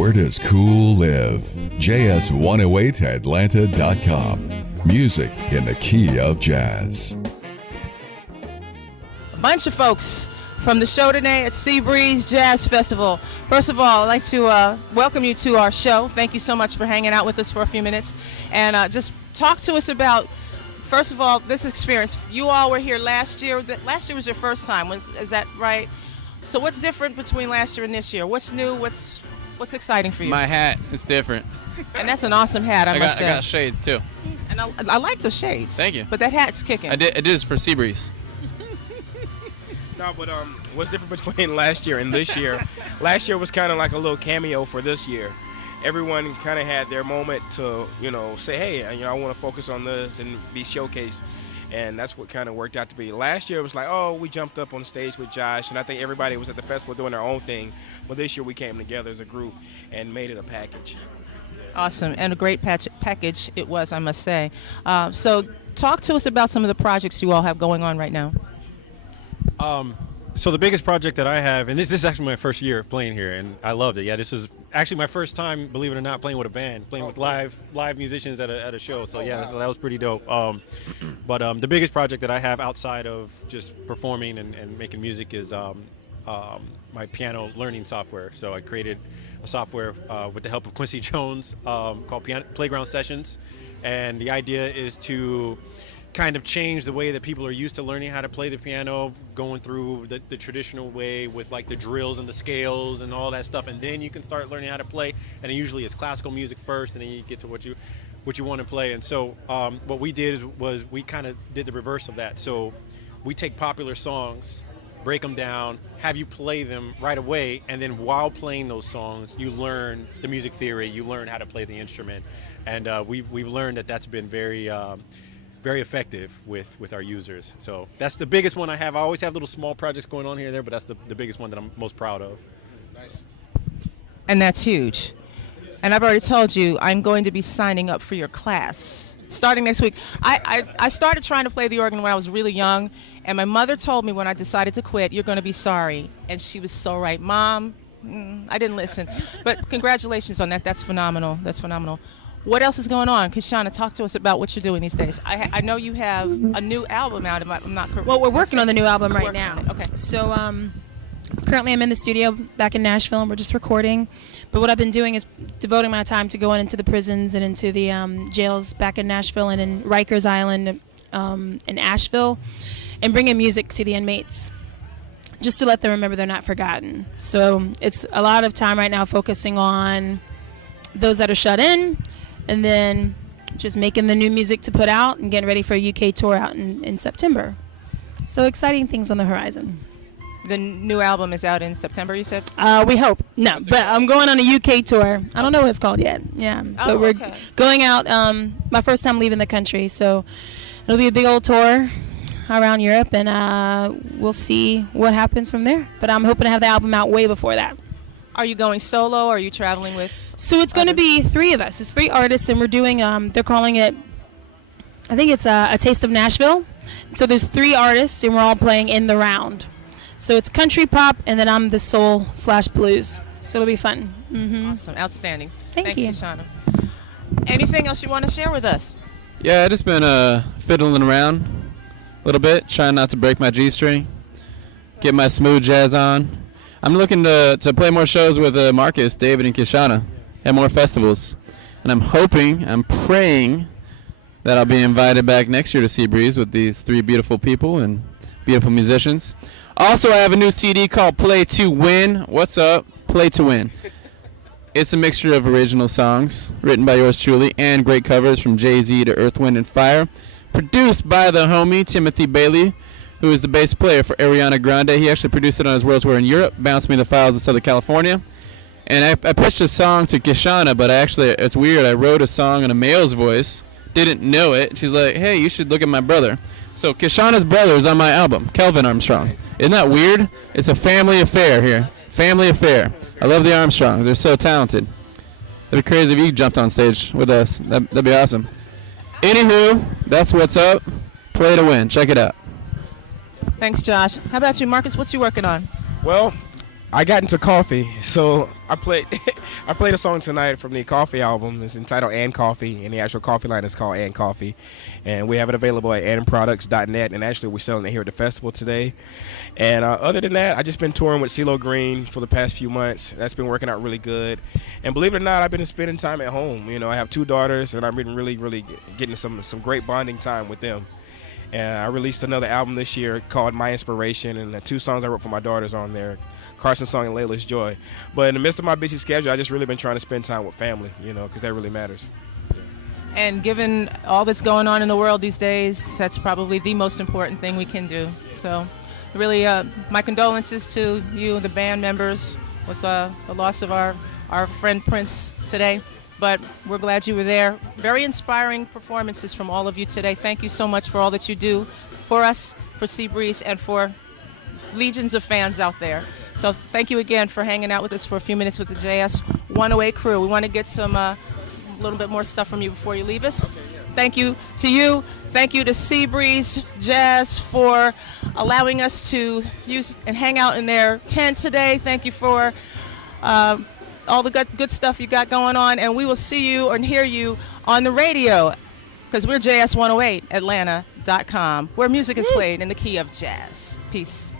Where does cool live? JS108Atlanta.com. Music in the key of jazz. A bunch of folks from the show today at Seabreeze Jazz Festival. First of all, I'd like to welcome you to our show. Thank you so much for hanging out with us for a few minutes. And just talk to us about, first of all, this experience. You all were here last year. Last year was your first time. Is that right? So what's different between last year and this year? What's new? What's exciting for you? My hat is different. And that's an awesome hat, I must say. I got shades, too. And I like the shades. Thank you. But that hat's kicking. I did this for Seabreeze. No, but what's different between last year and this year? Last year was kind of like a little cameo for this year. Everyone kind of had their moment to, say, hey, I want to focus on this and be showcased. And that's what kind of worked out to be. Last year it was like, oh, we jumped up on stage with Josh, and I think everybody was at the festival doing their own thing. But this year we came together as a group and made it a package. Awesome, and a great package it was, I must say. So talk to us about some of the projects you all have going on right now. So the biggest project that I have, and this is actually my first year playing here, and I loved it. Yeah, this is actually my first time, believe it or not, playing with a band, playing with live musicians at a show. So yeah, so that was pretty dope. But the biggest project that I have outside of just performing and making music is my piano learning software. So I created a software with the help of Quincy Jones called Playground Sessions, and the idea is to kind of change the way that people are used to learning how to play the piano, going through the traditional way with like the drills and the scales and all that stuff, and then you can start learning how to play. And usually it's classical music first, and then you get to what you want to play. And so what we did was we kind of did the reverse of that. So we take popular songs, break them down, have you play them right away, and then while playing those songs, you learn the music theory, you learn how to play the instrument. And we've learned that that's been very effective with our users. So that's the biggest one I have. I always have little small projects going on here and there, but that's the biggest one that I'm most proud of. Nice. And that's huge. And I've already told you I'm going to be signing up for your class starting next week. I started trying to play the organ when I was really young, and my mother told me when I decided to quit, you're going to be sorry. And she was so right. Mom, I didn't listen. But congratulations on that. That's phenomenal. That's phenomenal. What else is going on? Kishana, talk to us about what you're doing these days. I know you have a new album out. I'm not correct. Well, we're working on the new album right now. Okay. So currently I'm in the studio back in Nashville, and we're just recording. But what I've been doing is devoting my time to going into the prisons and into the jails back in Nashville and in Rikers Island, in Asheville, and bringing music to the inmates, just to let them remember they're not forgotten. So it's a lot of time right now focusing on those that are shut in, and then just making the new music to put out and getting ready for a UK tour out in September. So exciting things on the horizon. The new album is out in September, you said? We hope. No, but I'm going on a UK tour. I don't know what it's called yet. Yeah, but we're going out, my first time leaving the country. So it'll be a big old tour around Europe, and we'll see what happens from there. But I'm hoping to have the album out way before that. Are you going solo, or are you traveling with? So it's going to be three of us. It's three artists, and we're doing, they're calling it, I think it's a Taste of Nashville. So there's three artists, and we're all playing in the round. So it's country pop, and then I'm the soul/blues. So it'll be fun. Mm-hmm. Awesome. Outstanding. Thanks, you. Shoshana. Anything else you want to share with us? Yeah, I just been fiddling around a little bit, trying not to break my G-string, get my smooth jazz on. I'm looking to play more shows with Marcus, David, and Kishana at more festivals. And I'm praying that I'll be invited back next year to Seabreeze with these three beautiful people and beautiful musicians. Also, I have a new CD called Play to Win. What's up? Play to Win. It's a mixture of original songs written by yours truly and great covers from Jay-Z to Earth, Wind, and Fire. Produced by the homie Timothy Bailey, who is the bass player for Ariana Grande. He actually produced it on his world tour in Europe, bounced me the files in Southern California. And I pitched a song to Kishana, but it's weird. I wrote a song in a male's voice, didn't know it. She's like, hey, you should look at my brother. So Kishana's brother is on my album, Kelvin Armstrong. Isn't that weird? It's a family affair here. Family affair. I love the Armstrongs. They're so talented. It'd be crazy if you jumped on stage with us. That'd be awesome. Anywho, that's what's up. Play to Win. Check it out. Thanks, Josh. How about you, Marcus? What you working on? Well, I got into coffee, so I played I played a song tonight from the Coffee album. It's entitled "And Coffee," and the actual coffee line is called "And Coffee," and we have it available at andproducts.net. And actually, we're selling it here at the festival today. And other than that, I just been touring with CeeLo Green for the past few months. That's been working out really good. And believe it or not, I've been spending time at home. You know, I have 2 daughters, and I've been really getting some great bonding time with them. And I released another album this year called My Inspiration, and the 2 songs I wrote for my daughters on there. Carson's song and Layla's Joy. But in the midst of my busy schedule, I just really been trying to spend time with family, you know, because that really matters. And given all that's going on in the world these days, that's probably the most important thing we can do. So really, my condolences to you, the band members, with the loss of our friend Prince today. But we're glad you were there. Very inspiring performances from all of you today. Thank you so much for all that you do for us, for Seabreeze, and for legions of fans out there. So thank you again for hanging out with us for a few minutes with the JS 108 crew. We want to get a little bit more stuff from you before you leave us. Thank you to you. Thank you to Seabreeze Jazz for allowing us to use and hang out in their tent today. Thank you for all the good stuff you got going on. And we will see you and hear you on the radio, because we're JS 108 Atlanta.com, where music is played in the key of jazz. Peace.